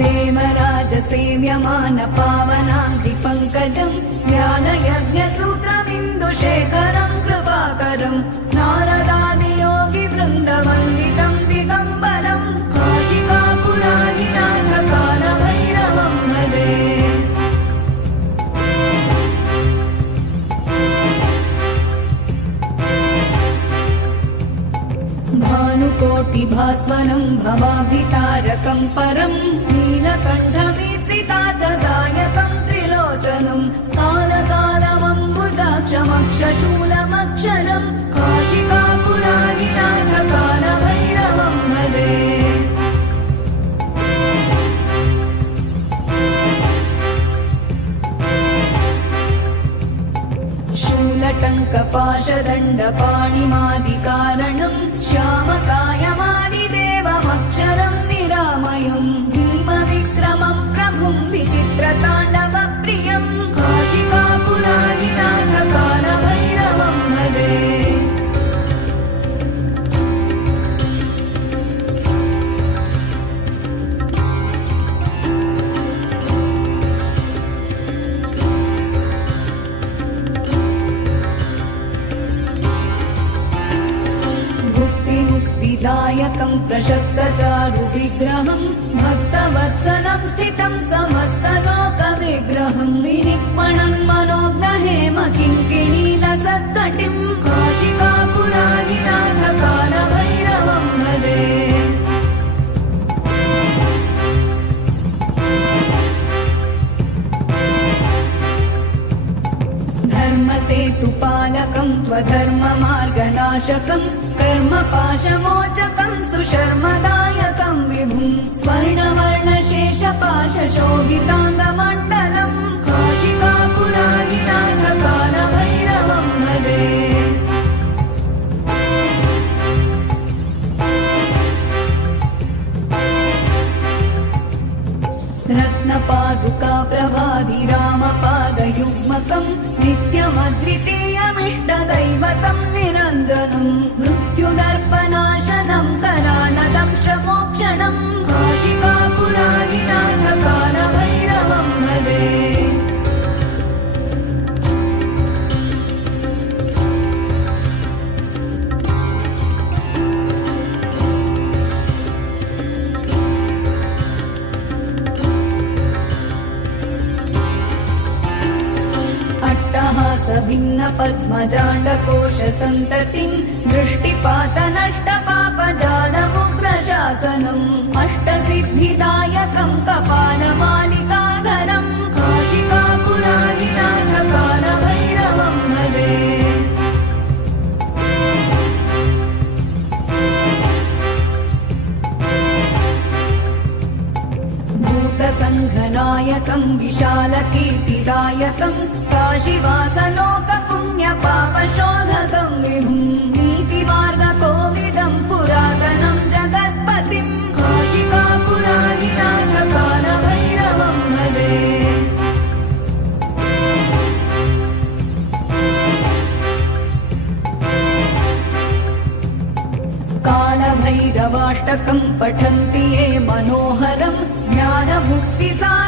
देवराजसेव्यमान पावनाङ्घ्रिपङ्कजम् ज्ञानयज्ञसूत्रमिन्दुशेखरम् कृपाकरम् नारदादियोगिवृन्दवन्दितम् दिगम्बरम् काशिकापुराधिनाथकालभैरवम् भजे। भानुकोटिभास्वरम् भवाब्धितारकम् परम् नीलकण्ठमीप्सितार्थदायकम् त्रिलोचनम् कालकालमम्बुजाक्षमक्षशूलमक्षरम् काशिकापुराधिनाथकालभैरवम् भजे। शूलटङ्कपाशदण्डपाणिमादिकारणम् श्यामकायमादिदेवमक्षरम् निरामयम् भीमविक्रमम् प्रभुम् विचित्रताण्डवप्रियम् काशिकापुराधिनाथकालभैरवम् भजे। दायकम् प्रशस्तचारुविग्रहम् भक्तवत्सलम् स्थितम् समस्तलोकविग्रहम् विनिक्मणन् मनोज्ञहेम किङ्किणीलसत्कटिम् काशिकापुराधिनाथकालभैरवम् भजे। धर्मसेतुपालकम् त्वधर्ममार्गनाशकम् कर्मपाशमोचकम् सुशर्मदायकम् विभुम् स्वर्णवर्णशेषपाशशोभिताङ्गमण्डलम् काशिकापुराधिनाथकालभैरवम् भजे। रत्नपादुका प्रभाभिरामपादयुग्मकम् नित्यमद्वितीयमिष्टदैवतम् निरञ्जनम् मृत्युदर्पनाशनम् करालदंश्रमोक्षणम् काशिकापुराधिनाथकालभैरवम् भजे। भिन्न पद्मजाण्डकोशसन्ततिम् दृष्टिपातनष्टपापजालमुग्रशासनम् अष्टसिद्धिदायकम् कपालमालिकाधरम् काशिकापुराधिनाथकालभैरवम् भजे। भूतसङ्घनायकम् विशालकीर्तिदायकम् काशीवासलोकपुण्यपापशोधकम् विभुम् नीतिमार्गकोविदम् पुरातनम् जगत्पतिम् काशिकापुराधिनाथकालभैरवम् भजे। कालभैरवाष्टकम् पठन्ति ये मनोहरम् ज्ञानमुक्तिसारम्